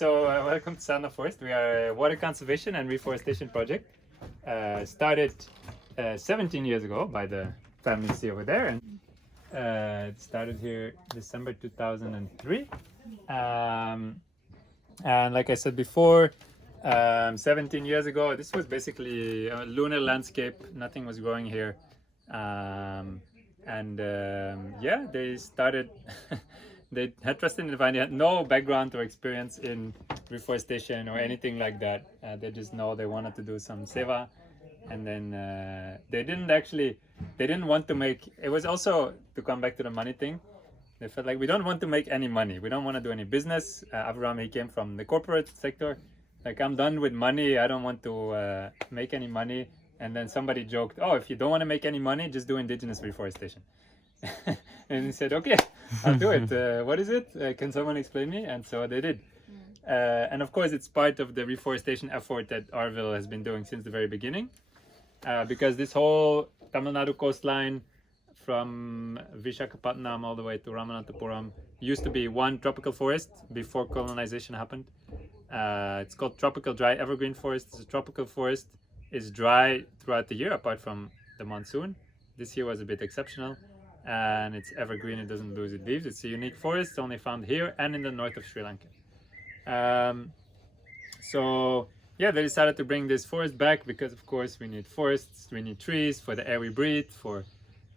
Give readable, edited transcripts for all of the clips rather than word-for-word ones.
Welcome to Sound of Forest. We are a water conservation and reforestation project. Started 17 years ago by the family you see over there, and it started here December 2003. And like I said before, 17 years ago, this was basically a lunar landscape. Nothing was growing here. Yeah, they started. They had trust in the divine. They had no background or experience in reforestation or anything like that. They just know they wanted to do some seva, and then they didn't want to make. It was also to come back to the money thing. They felt like we don't want to make any money. We don't want to do any business. Avraham, he came from the corporate sector. Like, I'm done with money. I don't want to make any money. And then somebody joked, "Oh, if you don't want to make any money, just do indigenous reforestation." And he said, "Okay, I'll do it. What is it? Can someone explain me?" And so they did. And of course, it's part of the reforestation effort that Arvil has been doing since the very beginning. Because this whole Tamil Nadu coastline from Vishakhapatnam all the way to Ramanathapuram used to be one tropical forest before colonization happened. It's called tropical dry evergreen forest. It's a tropical forest. It's dry throughout the year apart from the monsoon. This year was a bit exceptional. And it's evergreen, it doesn't lose its leaves. It's a unique forest, only found here and in the north of Sri Lanka. Yeah, they decided to bring this forest back because, of course, we need forests, we need trees for the air we breathe, for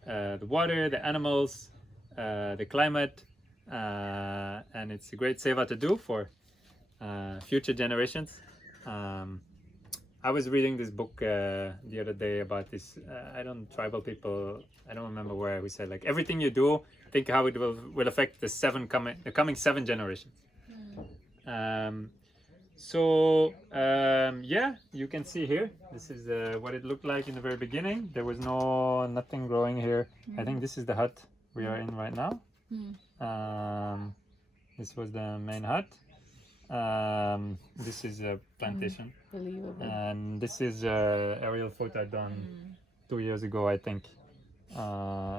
the water, the animals, the climate, and it's a great seva to do for future generations. I was reading this book the other day about this. Tribal people. I don't remember where we said, like, everything you do, think how it will affect the coming 7 generations. Yeah, you can see here. This is what it looked like in the very beginning. There was nothing growing here. I think this is the hut we are in right now. This was the main hut. This is a plantation, and this is a aerial photo done 2 years ago, I think.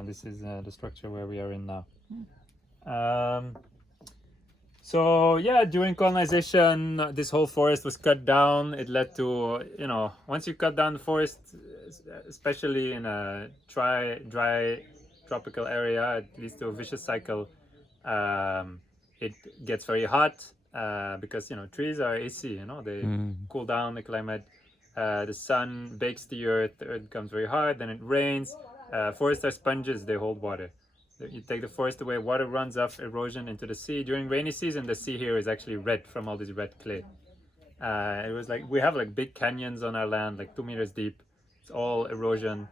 This is the structure where we are in now. Yeah, during colonization, this whole forest was cut down. It led to, once you cut down the forest, especially in a dry tropical area, it leads to a vicious cycle. It gets very hot. Because trees are AC, they cool down the climate. The sun bakes the earth becomes very hard, then it rains. Forests are sponges, they hold water. You take the forest away, water runs off erosion into the sea. During rainy season, the sea here is actually red from all this red clay. It was like, we have like big canyons on our land, like 2 meters deep. It's all erosion.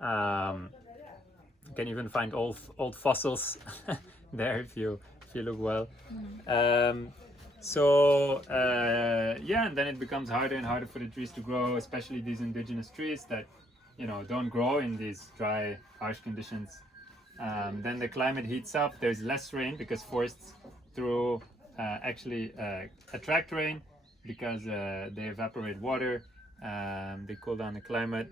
You can even find old fossils there if you look well. Yeah, and then it becomes harder and harder for the trees to grow, especially these indigenous trees that don't grow in these dry, harsh conditions. Then the climate heats up. There's less rain because forests actually attract rain because they evaporate water. They cool down the climate.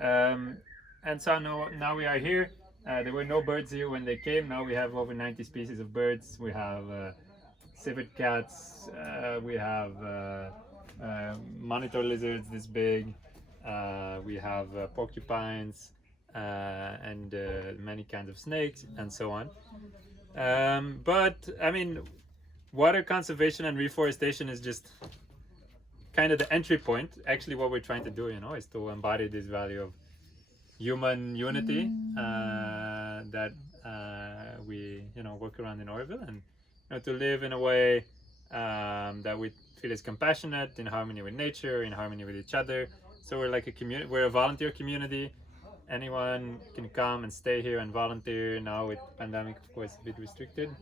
And so now we are here. There were no birds here when they came. Now we have over 90 species of birds. We have civet cats, we have monitor lizards this big, we have porcupines, and many kinds of snakes and so on. But I mean, water conservation and reforestation is just kind of the entry point. Actually, what we're trying to do, is to embody this value of human unity that we work around in Oroville, and to live in a way that we feel is compassionate, in harmony with nature, in harmony with each other. So we're like a community. We're a volunteer community. Anyone can come and stay here and volunteer. Now with pandemic, of course, a bit restricted.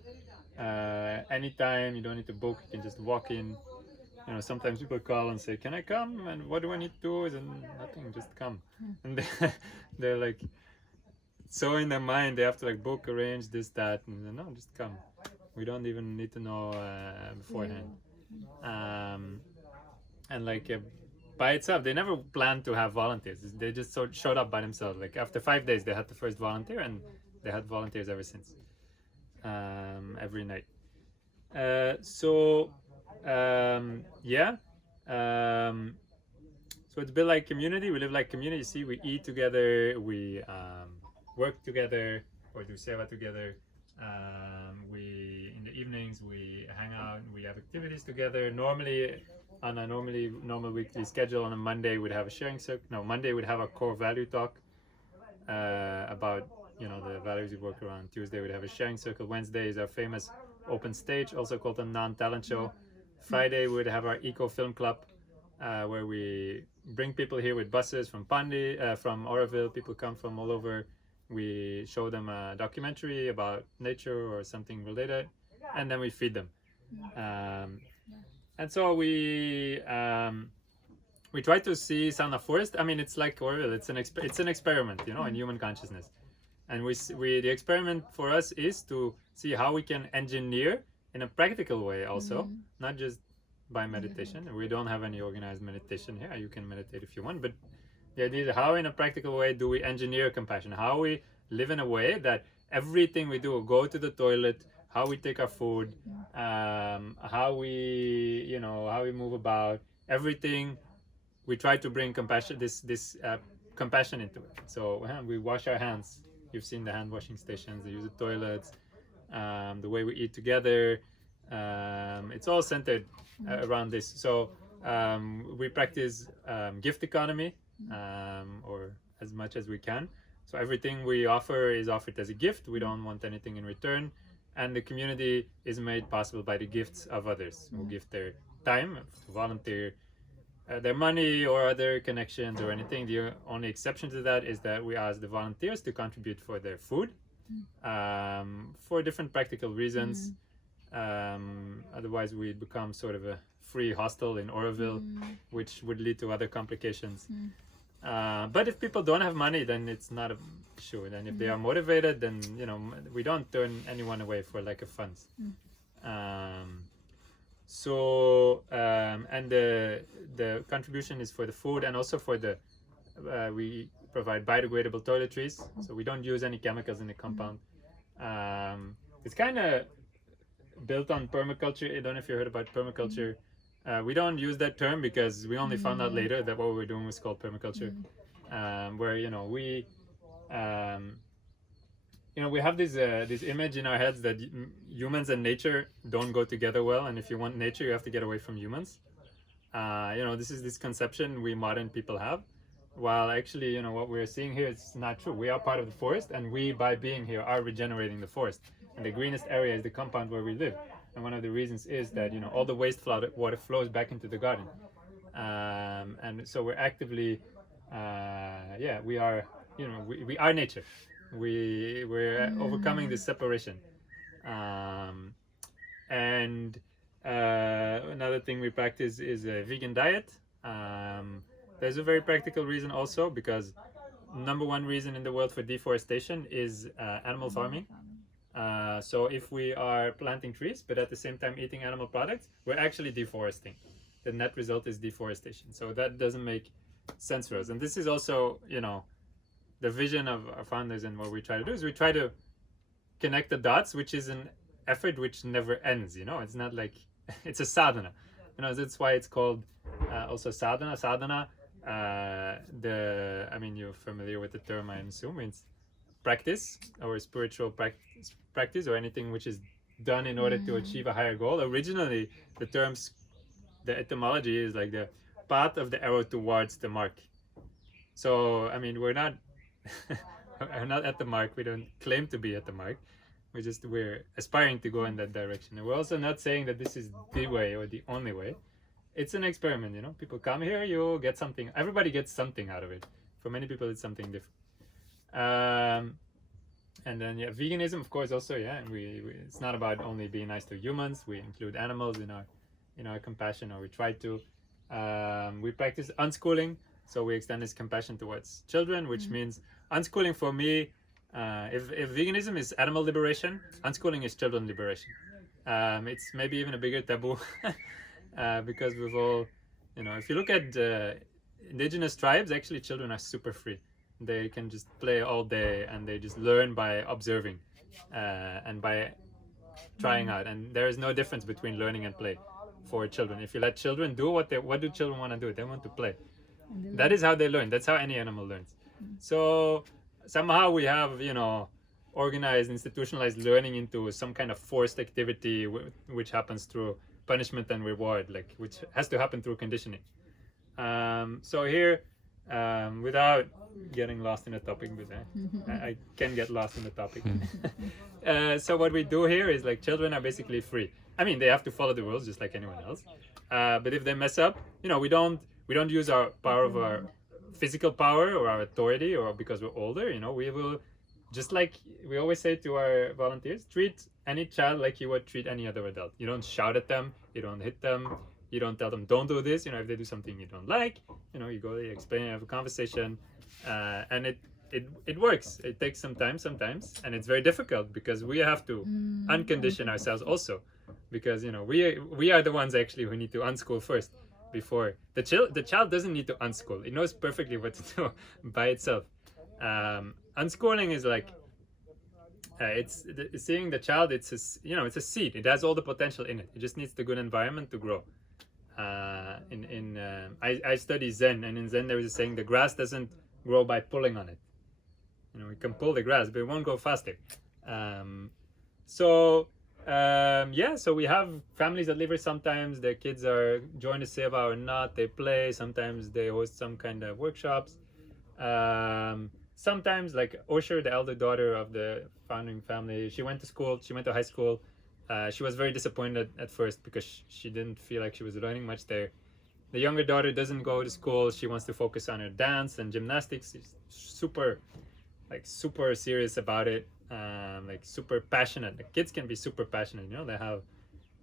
Anytime, you don't need to book. You can just walk in. Sometimes people call and say, "Can I come? And what do I need to do?" And nothing, just come. And they're like, so in their mind, they have to like book, arrange this, that, and no, just come. We don't even need to know beforehand. And like by itself, they never planned to have volunteers. They just showed up by themselves. Like after 5 days, they had the first volunteer, and they had volunteers ever since, every night. So Yeah. So it's built like community. We live like community. You see, we eat together. We work together or do seva together. We in the evenings we hang out. We have activities together. Normally, on a normal weekly schedule, on a Monday we'd have a sharing circle. No, Monday we'd have a core value talk about the values we work around. Tuesday we'd have a sharing circle. Wednesday is our famous open stage, also called a non-talent show. Friday we'd have our eco film club, where we bring people here with buses from Pandi, from Oroville. People come from all over. We show them a documentary about nature or something related, and then we feed them. And so we try to see Sound of Forest. I mean, it's like Oroville. It's an experiment, in human consciousness. And the experiment for us is to see how we can engineer in a practical way also, not just by meditation. We don't have any organized meditation here. You can meditate if you want, but the idea is how in a practical way do we engineer compassion? How we live in a way that everything we do, go to the toilet, how we take our food, how we move about, everything, we try to bring compassion, this compassion into it. So we wash our hands. You've seen the hand washing stations. They use the toilets. The way we eat together. It's all centered around this. So we practice gift economy, or as much as we can. So everything we offer is offered as a gift. We don't want anything in return. And the community is made possible by the gifts of others who give their time to volunteer, their money or other connections or anything. The only exception to that is that we ask the volunteers to contribute for their food, for different practical reasons. Otherwise we'd become sort of a free hostel in Oroville, which would lead to other complications. But if people don't have money, then it's not an issue. Then if they are motivated, then we don't turn anyone away for lack of funds. And the contribution is for the food, and also for the we provide biodegradable toiletries, so we don't use any chemicals in the compound. It's kind of built on permaculture. I don't know if you heard about permaculture. We don't use that term because we only found out later that what we were doing was called permaculture, where we have this image in our heads that humans and nature don't go together well, and if you want nature, you have to get away from humans. This is this conception we modern people have, while actually what we're seeing here is not true. We are part of the forest, and we, by being here, are regenerating the forest, and the greenest area is the compound where we live. And one of the reasons is that all the water flows back into the garden, and so we're actively we are we are nature. We're overcoming this separation. And another thing we practice is a vegan diet. There's a very practical reason also, because number one reason in the world for deforestation is animal farming. So if we are planting trees but at the same time eating animal products, we're actually deforesting. The net result is deforestation. So that doesn't make sense for us. And this is also the vision of our founders, and what we try to do is we try to connect the dots, which is an effort which never ends. It's not like it's a sadhana. That's why it's called also sadhana. Sadhana, you're familiar with the term, I assume. It's practice or spiritual practice or anything which is done in order to achieve a higher goal. Originally, the etymology is like the path of the arrow towards the mark. So we're not we're not at the mark. We don't claim to be at the mark. We're aspiring to go in that direction. And we're also not saying that this is the way or the only way. It's an experiment. People come here, you get something. Everybody gets something out of it. For many people, it's something different. And then veganism, of course, also it's not about only being nice to humans. We include animals in our compassion, or we try to. We practice unschooling. So we extend this compassion towards children, which means unschooling for me, if veganism is animal liberation, unschooling is children liberation. It's maybe even a bigger taboo because we've all, if you look at indigenous tribes, actually children are super free. They can just play all day, and they just learn by observing and by trying out. And there is no difference between learning and play. for children. If you let children do what do children want to do? They want to play. And they That is how they learn. That's how any animal learns. So somehow we have, organized, institutionalized learning into some kind of forced activity, which happens through punishment and reward, like which has to happen through conditioning. So here, without getting lost in the topic, but I can get lost in the topic. So what we do here is, like, children are basically free. I mean, they have to follow the rules just like anyone else. But if they mess up, we don't use our power of our physical power or our authority, or because we're older. We will, just like we always say to our volunteers, treat any child like you would treat any other adult. You don't shout at them, you don't hit them, you don't tell them don't do this. If they do something you don't like, you go, you explain, you have a conversation, and it works. It takes some time sometimes, and it's very difficult because we have to uncondition ourselves also, because we are the ones actually who need to unschool first before the child doesn't need to unschool. It knows perfectly what to do by itself. Unschooling is like, seeing the child. It's a seed. It has all the potential in it. It just needs the good environment to grow. I study Zen, and in Zen there is a saying: the grass doesn't grow by pulling on it. We can pull the grass, but it won't grow faster. So we have families that live here. Sometimes their kids are join the seva or not. They play. Sometimes they host some kind of workshops. Sometimes, like Osher, the elder daughter of the founding family, she went to school. She went to high school. She was very disappointed at first because she didn't feel like she was learning much there. The younger daughter doesn't go to school. She wants to focus on her dance and gymnastics. She's super serious about it. Super passionate. The kids can be super passionate.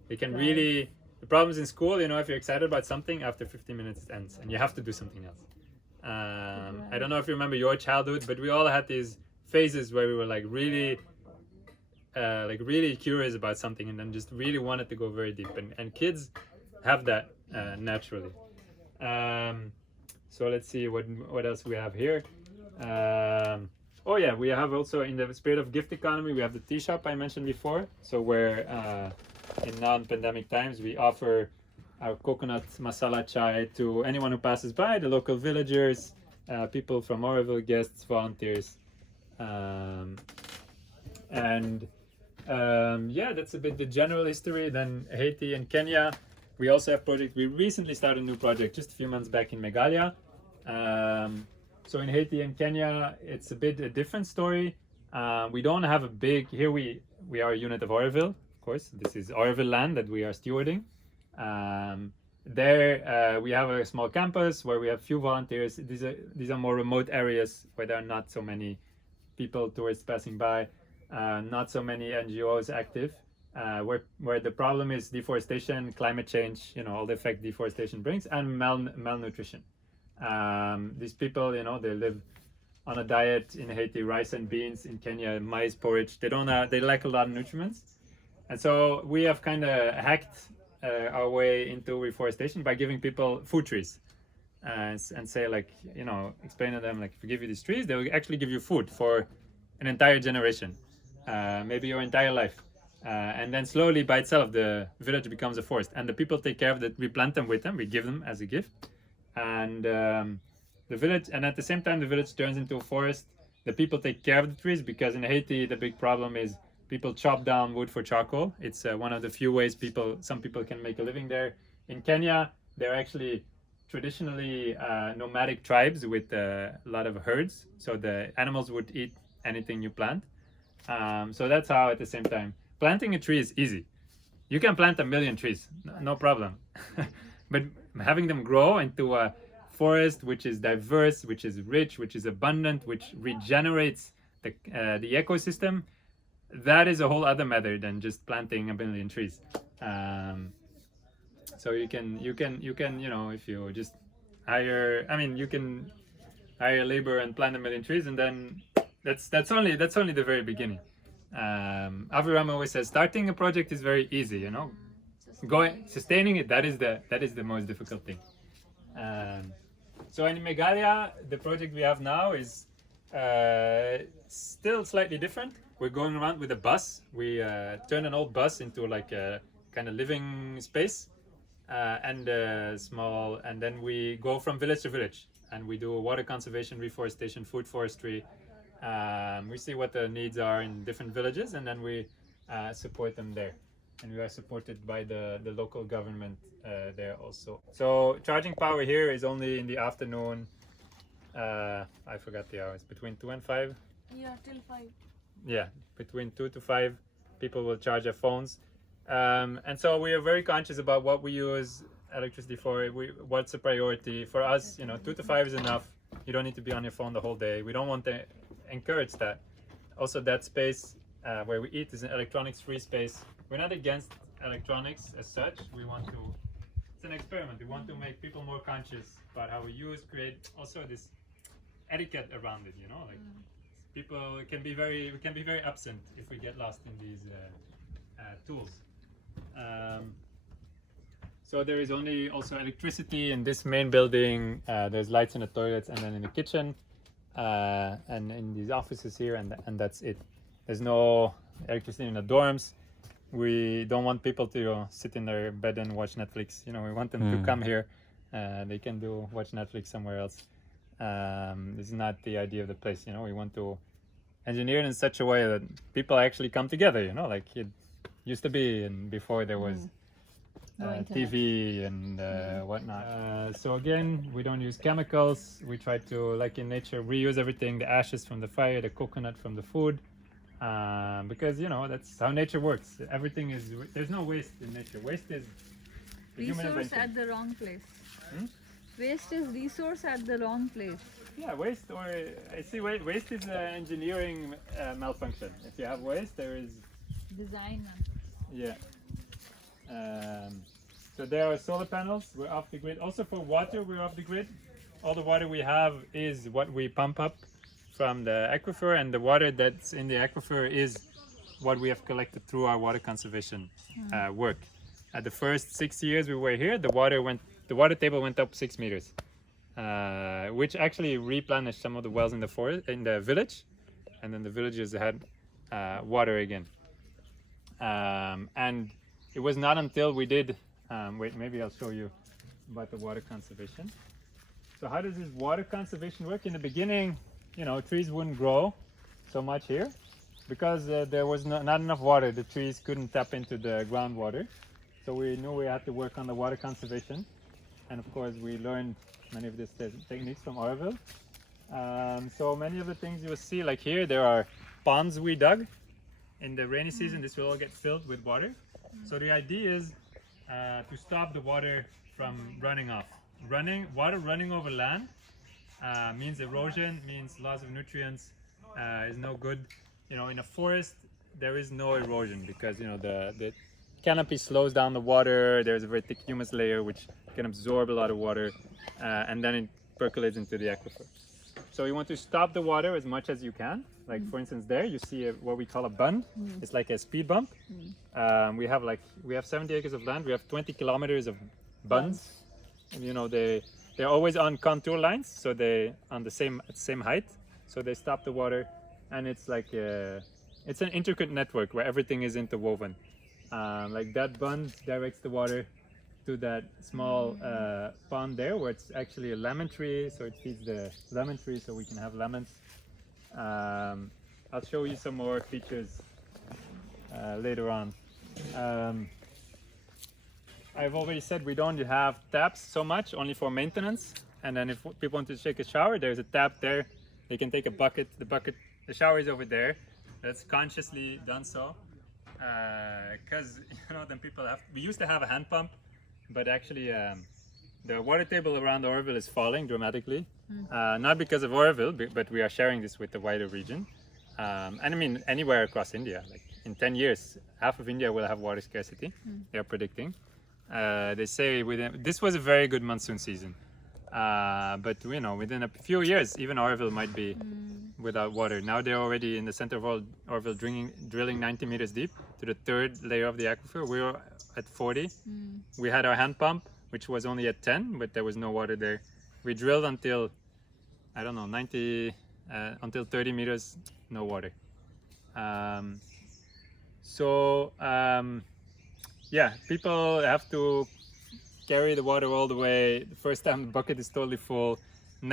They can really. The problems in school, if you're excited about something, after 15 minutes it ends, and you have to do something else. I don't know if you remember your childhood, but we all had these phases where we were really curious about something, and then just really wanted to go very deep. And kids have that naturally. So let's see what else we have here. We have also, in the spirit of gift economy, we have the tea shop I mentioned before. So where in non-pandemic times we offer our coconut masala chai to anyone who passes by, the local villagers, people from Oroville, guests, volunteers. That's a bit the general history. Then Haiti and Kenya, we also have projects. We recently started a new project just a few months back in Megalia. So in Haiti and Kenya, it's a bit a different story. We don't have a big, here we are a unit of Oroville, of course. This is Oroville land that we are stewarding. There we have a small campus where we have few volunteers. These are more remote areas where there are not so many people, tourists passing by, not so many NGOs active, where the problem is deforestation, climate change, all the effect deforestation brings, and malnutrition. These people, they live on a diet in Haiti, rice and beans. In Kenya, maize porridge. They lack a lot of nutrients, and so we have kind of hacked our way into reforestation by giving people food trees, and say, explain to them, if we give you these trees, they will actually give you food for an entire generation, maybe your entire life, and then slowly by itself the village becomes a forest, and the people take care of it. We plant them with them, we give them as a gift, and the village, and at the same time the village turns into a forest. The people take care of the trees, because in Haiti the big problem is people chop down wood for charcoal. It's one of the few ways some people can make a living there. In Kenya, they're actually traditionally nomadic tribes with a lot of herds, so the animals would eat anything you plant. So that's how, at the same time, planting a tree is easy. You can plant 1 million trees, no problem. But having them grow into a forest which is diverse, which is rich, which is abundant, which regenerates the ecosystem, that is a whole other matter than just planting 1 million trees. So you can if you just you can hire labor and plant 1 million trees, and then that's only the very beginning. Aviram always says starting a project is very easy, sustaining it, that is the most difficult thing. So in Megalia, the project we have now is still slightly different. We're going around with a bus. We turn an old bus into a kind of living space. and small, and then we go from village to village, and we do water conservation, reforestation, food forestry. We see what the needs are in different villages, and then we support them there. And we are supported by the local government there also. So charging power here is only in the afternoon. I forgot the hours, between 2 and 5. Yeah, till 5. Yeah, between 2 to 5 people will charge their phones. And so we are very conscious about what we use electricity for. What's a priority for us? 2 to 5 is enough. You don't need to be on your phone the whole day. We don't want to encourage that. Also, that space where we eat is an electronics free space. We're not against electronics as such. It's an experiment. We want to make people more conscious about how we use, create also this etiquette around it, like people can be very absent if we get lost in these tools. So there is only also electricity in this main building. There's lights in the toilets and then in the kitchen and in these offices here, and that's it. There's no electricity in the dorms. We don't want people to sit in their bed and watch Netflix. We want them to come here. They can watch Netflix somewhere else. This is not the idea of the place. We want to engineer it in such a way that people actually come together. Like it used to be, and before there was TV and whatnot. So again, we don't use chemicals. We try to, like in nature, reuse everything: the ashes from the fire, the coconut from the food. Because that's how nature works. Everything is, there's no waste in nature. Waste is human Resource invention. at the wrong place. Waste is resource at the wrong place. Yeah, waste, or I see waste is engineering malfunction. If you have waste, there is Design. yeah. So there are solar panels. We're off the grid. Also for water, we're off the grid. All the water we have is what we pump up from the aquifer, and the water that's in the aquifer is what we have collected through our water conservation work. At the first 6 years we were here, the water table went up 6 meters, which actually replenished some of the wells in the forest, in the village, and then the villagers had water again. And it was not until we did, wait, maybe I'll show you about the water conservation. So how does this water conservation work? In the beginning, trees wouldn't grow so much here because there was not enough water. The trees couldn't tap into the groundwater. So we knew we had to work on the water conservation. And of course, we learned many of these techniques from Oroville. So many of the things you will see, like here, there are ponds we dug. In the rainy season, this will all get filled with water. So the idea is to stop the water from running off. Water running over land means erosion, means loss of nutrients, is no good. In a forest, there is no erosion because the canopy slows down the water. There's a very thick humus layer which can absorb a lot of water, and then it percolates into the aquifer. So you want to stop the water as much as you can. Like for instance, there you see what we call a bund. It's like a speed bump. We have 70 acres of land. We have 20 kilometers of bunds. And, they're always on contour lines, so they on the same height. So they stop the water, and it's like it's an intricate network where everything is interwoven. Like that bund directs the water to that small pond there, where it's actually a lemon tree, so it feeds the lemon tree, so we can have lemons. I'll show you some more features later on. I've already said we don't have taps so much, only for maintenance. And then if people want to take a shower, there's a tap there. They can take a bucket. The shower is over there. That's consciously done so. Because then people we used to have a hand pump, but actually the water table around Oroville is falling dramatically. Not because of Oroville, but we are sharing this with the wider region. And I mean anywhere across India. Like in 10 years, half of India will have water scarcity. They are predicting. They say this was a very good monsoon season, but within a few years, even Oroville might be without water. Now they're already in the center of Oroville drilling 90 meters deep to the third layer of the aquifer. We were at 40. We had our hand pump, which was only at 10, but there was no water there. We drilled until, I don't know, 90, until 30 meters, no water. Yeah, people have to carry the water all the way. The first time the bucket is totally full.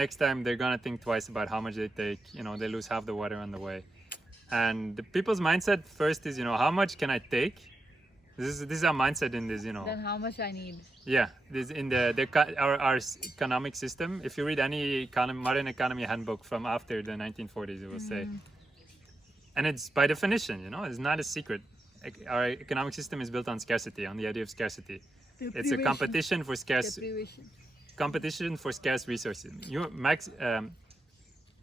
Next time they're gonna think twice about how much they take. You know, they lose half the water on the way. And the people's mindset first is, you know, how much can I take? This is our mindset in this, you know. Then how much I need? Yeah, this in our economic system. If you read any modern economy handbook from after the 1940s, it will say, and it's by definition, you know, it's not a secret. Our economic system is built on scarcity, on the idea of scarcity. It's a competition for scarce resources.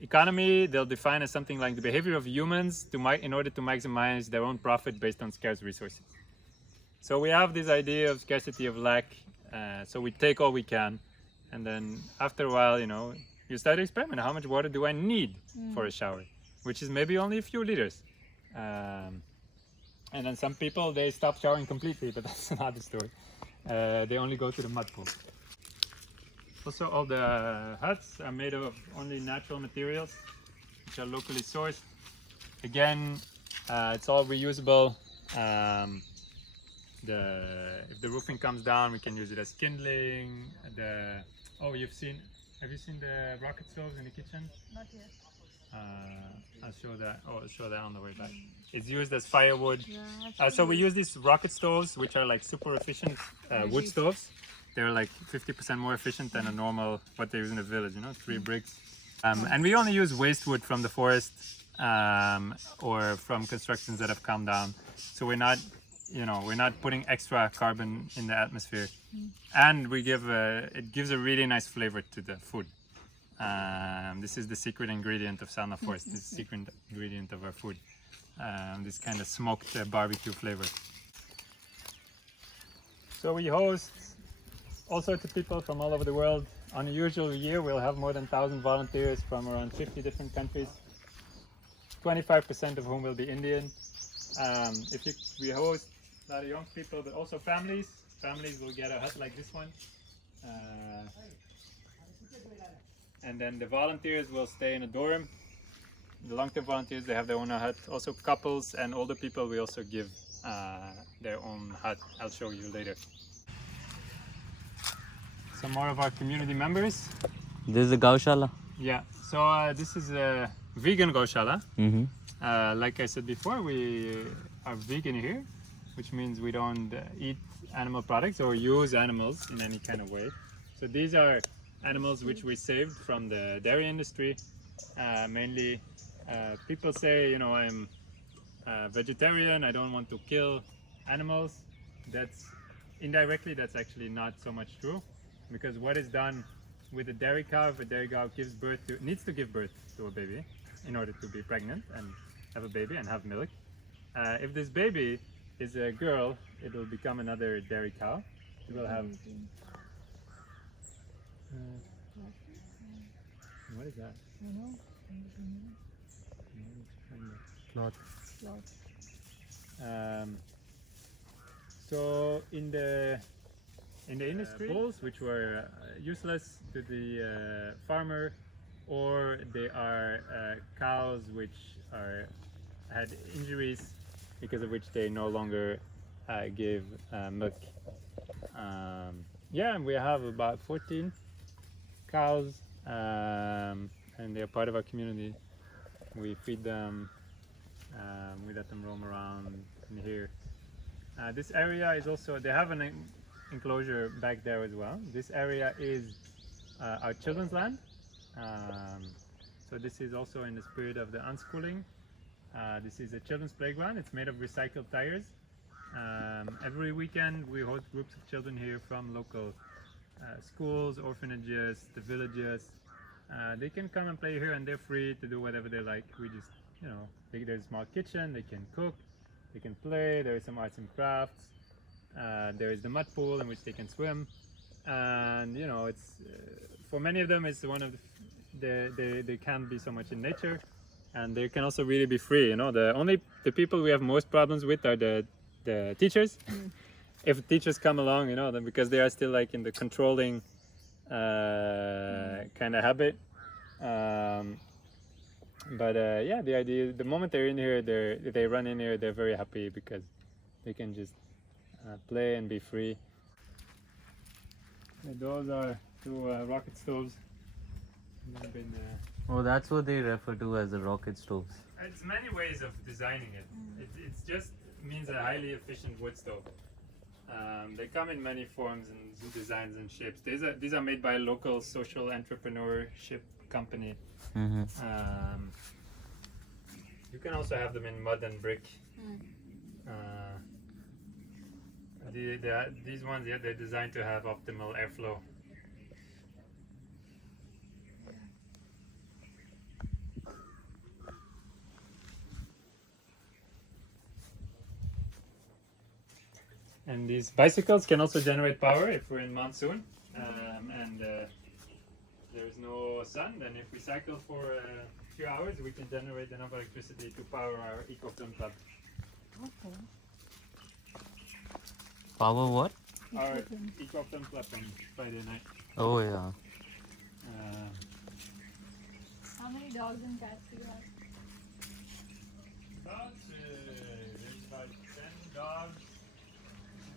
Economy they'll define as something like the behavior of humans in order to maximize their own profit based on scarce resources. So we have this idea of scarcity, of lack. So we take all we can, and then after a while, you know, you start to experiment. How much water do I need for a shower? Which is maybe only a few liters. And then some people, they stop showering completely, but that's another story. They only go to the mud pool. Also, all the huts are made of only natural materials, which are locally sourced. Again, it's all reusable. If the roofing comes down, we can use it as kindling. Have you seen the rocket stoves in the kitchen? Not yet. I'll show that. I'll show that on the way back. It's used as firewood. Yeah, So we use these rocket stoves, which are like super efficient wood stoves. They're like 50% more efficient than a normal what they use in the village. You know, 3 bricks. And we only use waste wood from the forest or from constructions that have come down. So we're not putting extra carbon in the atmosphere, and it gives a really nice flavor to the food. This is the secret ingredient of Salna Forest. This is the secret ingredient of our food. This kind of smoked barbecue flavor. So we host all sorts of people from all over the world. On a usual year, we'll have more than 1,000 volunteers from around 50 different countries, 25% of whom will be Indian. We host a lot of young people, but also families. Families will get a hut like this one. And then the volunteers will stay in a dorm. The long-term volunteers, they have their own hut. Also couples and older people, we also give their own hut. I'll show you later. Some more of our community members. This is a Gaushala. Yeah, so this is a vegan Gaushala. Like I said before, we are vegan here, which means we don't eat animal products or use animals in any kind of way. So these are animals which we saved from the dairy industry. Mainly, people say, you know, I'm vegetarian, I don't want to kill animals. That's indirectly, that's actually not so much true, because what is done with a dairy cow, if a dairy cow needs to give birth to a baby in order to be pregnant and have a baby and have milk. If this baby is a girl, it will become another dairy cow. It will have. What is that? Cloth. So in the industry, bulls which were useless to the farmer, or they are cows which had injuries, because of which they no longer give milk. And we have about 14 cows, and they're part of our community. We feed them, we let them roam around in here. This area is also, they have an enclosure back there as well. This area is our children's land. So this is also in the spirit of the unschooling. This is a children's playground. It's made of recycled tires. Every weekend we host groups of children here from local schools, orphanages, the villages. They can come and play here, and they're free to do whatever they like. We just, you know, there's a small kitchen, they can cook, they can play, there is some arts and crafts. There is the mud pool in which they can swim. And, you know, it's for many of them, it's one of they can't be so much in nature, and they can also really be free. You know, the people we have most problems with are the teachers. If teachers come along, you know, then because they are still like in the controlling kind of habit. Yeah, the idea, the moment they're in here, they run in here, they're very happy because they can just play and be free. Those are two rocket stoves. They've been, Oh, that's what they refer to as the rocket stoves. it's many ways of designing it. It's just means a highly efficient wood stove. They come in many forms and designs and shapes. These are made by a local social entrepreneurship company. Mm-hmm. You can also have them in mud and brick. These ones, yeah, they're designed to have optimal airflow. And these bicycles can also generate power if we're in monsoon and there is no sun. Then if we cycle for a few hours, we can generate enough electricity to power our eco-film club. Okay. Power what? Our eco-film club on Friday night. Oh, yeah. How many dogs and cats do you have? There's about 10 dogs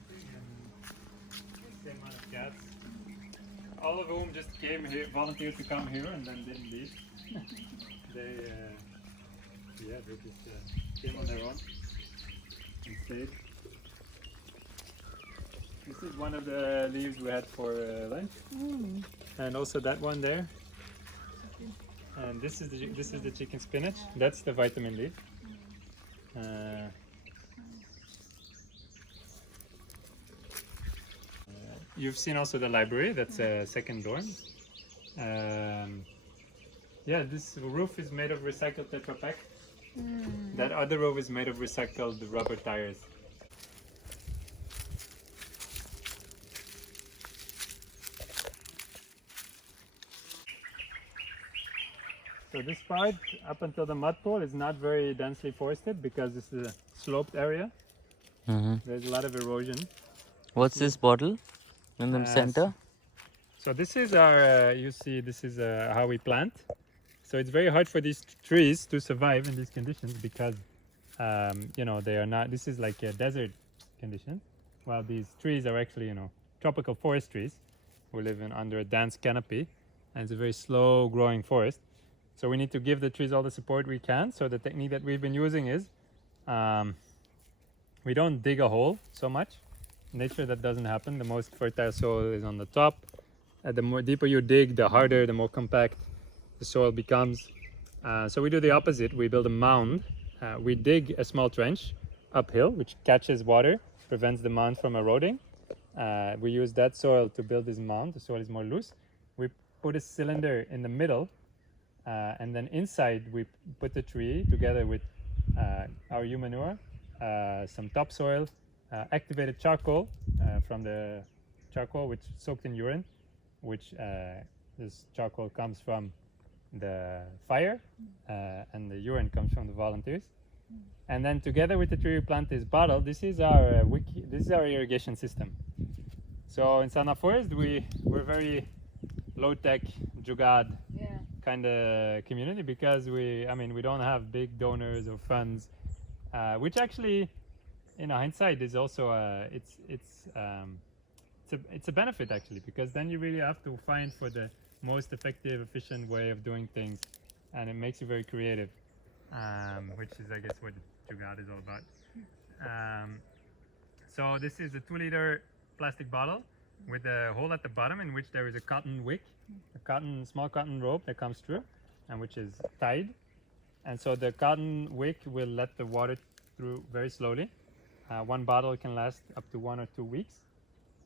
and the same amount of cats. All of whom just came here, volunteered to come here and then didn't leave. they just came on their own and stayed. This is one of the leaves we had for lunch, and also that one there. And this is the chicken spinach. That's the vitamin leaf. You've seen also the library. That's a second dorm. Yeah, this roof is made of recycled Tetra Pak. That other roof is made of recycled rubber tires. So this part, up until the mud pool, is not very densely forested because this is a sloped area. Mm-hmm. There's a lot of erosion. What's this bottle in the center? So this is our, you see, this is how we plant. So it's very hard for these trees to survive in these conditions because, you know, they are not, this is like a desert condition, while these trees are actually, you know, tropical forest trees. We live under a dense canopy, and it's a very slow growing forest. So we need to give the trees all the support we can. So the technique that we've been using is we don't dig a hole so much. In nature, that doesn't happen. The most fertile soil is on the top. The more deeper you dig, the harder, the more compact the soil becomes. So we do the opposite. We build a mound. We dig a small trench uphill, which catches water, prevents the mound from eroding. We use that soil to build this mound. The soil is more loose. We put a cylinder in the middle. And then inside we put the tree together with our human manure, some topsoil, activated charcoal from the charcoal which soaked in urine, which this charcoal comes from the fire and the urine comes from the volunteers. And then together with the tree we plant this bottle. This is our irrigation system. So in Sana Forest we're very low-tech, Jugaad kind of community because we don't have big donors or funds, which actually, in hindsight, is also it's a benefit actually, because then you really have to find for the most effective, efficient way of doing things, and it makes you very creative, which is I guess what Jugaad is all about. So this is a 2-liter plastic bottle with a hole at the bottom in which there is a cotton wick, a small cotton rope that comes through and which is tied. And so the cotton wick will let the water through very slowly. One bottle can last up to 1 or 2 weeks.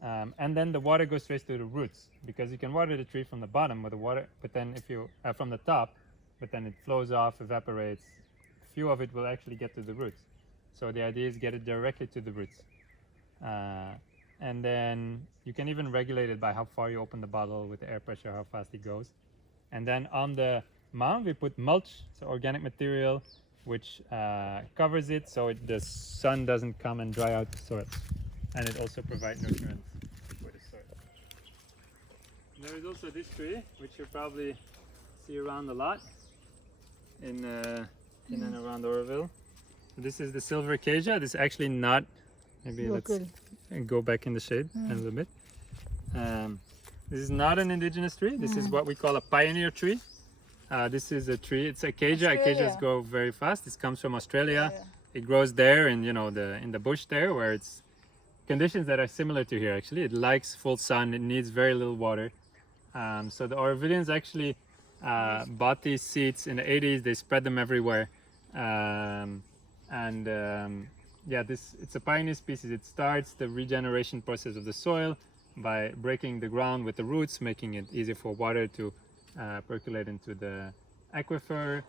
And then the water goes straight to the roots, because you can water the tree from the bottom with the water, but then if you from the top, but then it flows off, evaporates. Few of it will actually get to the roots. So the idea is get it directly to the roots. And then you can even regulate it by how far you open the bottle with the air pressure, how fast it goes. And then on the mound we put mulch, so organic material, which covers it so the sun doesn't come and dry out the soil. And it also provides nutrients for the soil. There is also this tree, which you probably see around a lot in and around Oroville. This is the silver acacia. This is actually not, maybe let's go back in the shade a little bit. This is not an indigenous tree. This is what we call a pioneer tree. This is a tree. It's acacia. Acacias grow very fast. This comes from Australia. It grows there in in the bush there, where it's conditions that are similar to here. Actually, it likes full sun. It needs very little water. So the Aurovilians actually bought these seeds in the 80s. They spread them everywhere, yeah, it's a pioneer species. It starts the regeneration process of the soil by breaking the ground with the roots, making it easier for water to percolate into the aquifer.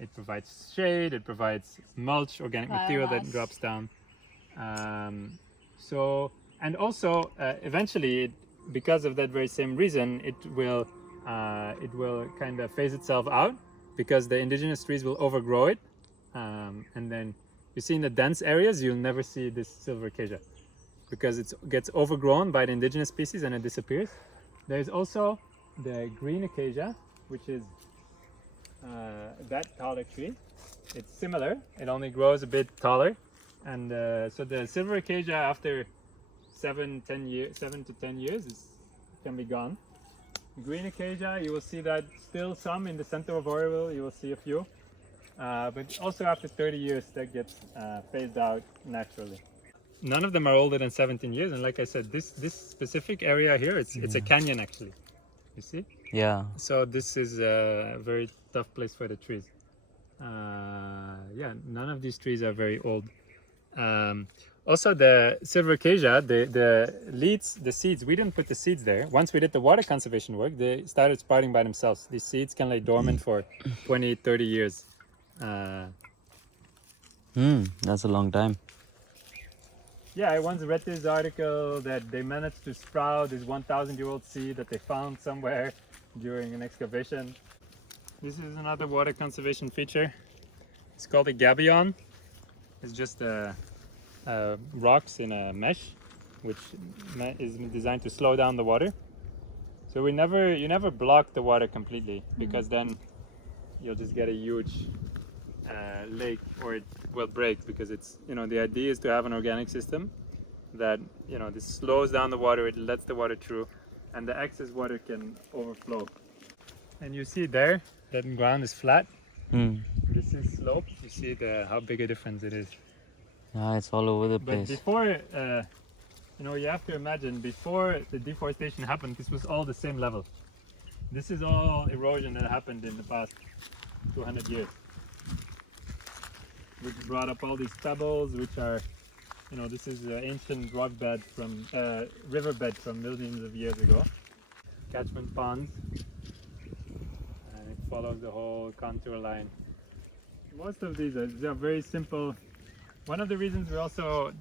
It provides shade, it provides mulch, organic material that drops down. And also eventually, because of that very same reason, it will kind of phase itself out, because the indigenous trees will overgrow it, and then you see in the dense areas you'll never see this silver acacia, because it gets overgrown by the indigenous species and it disappears. There's also the green acacia, which is that taller tree. It's similar, it only grows a bit taller, and so the silver acacia after 7 to 10 years can be gone. Green acacia, you will see that still some in the center of Oroville. You will see a few, but also after 30 years that gets phased out naturally. None of them are older than 17 years, and like I said, this specific area here, it's a canyon actually. You see? Yeah. So this is a very tough place for the trees. Yeah, none of these trees are very old. Also, the silver acacia, the leads, the seeds, we didn't put the seeds there. Once we did the water conservation work, they started sprouting by themselves. These seeds can lay dormant for 20, 30 years. That's a long time. Yeah, I once read this article that they managed to sprout this 1,000-year-old seed that they found somewhere during an excavation. This is another water conservation feature. It's called a gabion. It's just rocks in a mesh, which is designed to slow down the water. So you never block the water completely, because then you'll just get a huge lake, or it will break, because it's the idea is to have an organic system that this slows down the water, it lets the water through, and the excess water can overflow. And you see there that the ground is flat. This is sloped. You see how big a difference it is. Yeah, it's all over the But place. before, you have to imagine, before the deforestation happened, this was all the same level. This is all erosion that happened in the past 200 years, which brought up all these pebbles, which are, this is an ancient rock bed from, riverbed from millions of years ago. Catchment ponds, and it follows the whole contour line. Most of these are very simple. One of the reasons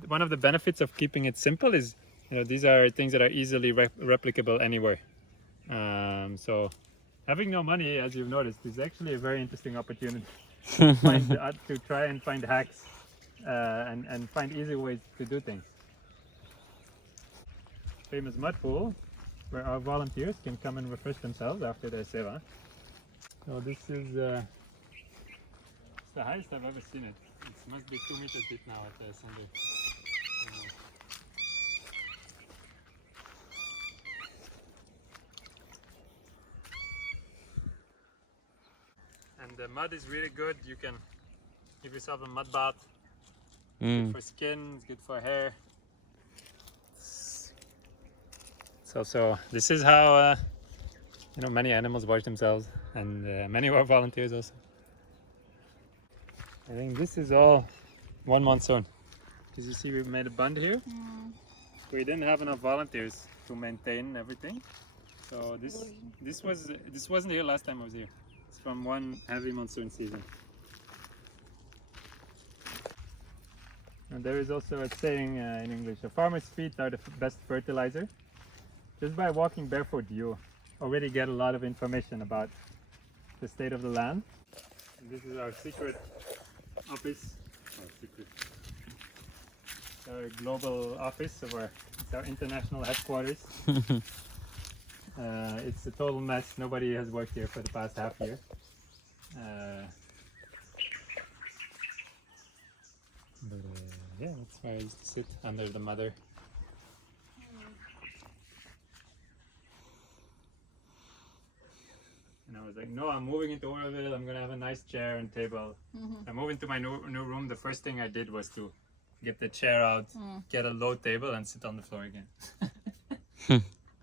one of the benefits of keeping it simple is, these are things that are easily replicable anywhere. So having no money, as you've noticed, is actually a very interesting opportunity to try and find hacks and find easy ways to do things. Famous mud pool, where our volunteers can come and refresh themselves after their seva. So this is it's the highest I've ever seen it. It must be 2 meters deep now at the center. And the mud is really good. You can give yourself a mud bath. Good for skin, it's good for hair. So this is how many animals wash themselves, and many of our volunteers also. I think this is all one monsoon. As you see, we've made a bund here. We didn't have enough volunteers to maintain everything. So this wasn't here last time I was here. It's from one heavy monsoon season. And there is also a saying in English: a farmer's feet are the best fertilizer. Just by walking barefoot, you already get a lot of information about the state of the land. And this is our secret office, our global office of it's our international headquarters. It's a total mess. Nobody has worked here for the past half year. Yeah, that's where I used to sit under the mother. was like, no, I'm moving into Oroville. I'm gonna have a nice chair and table. I moved into my new room. The first thing I did was to get the chair out, get a low table, and sit on the floor again.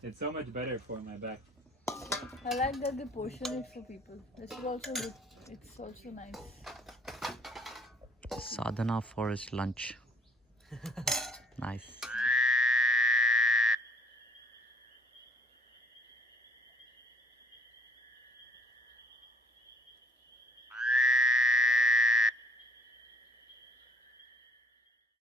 It's so much better for my back. I like that they portion it for people. This is also good. It's also nice. Sadhana forest lunch. Nice.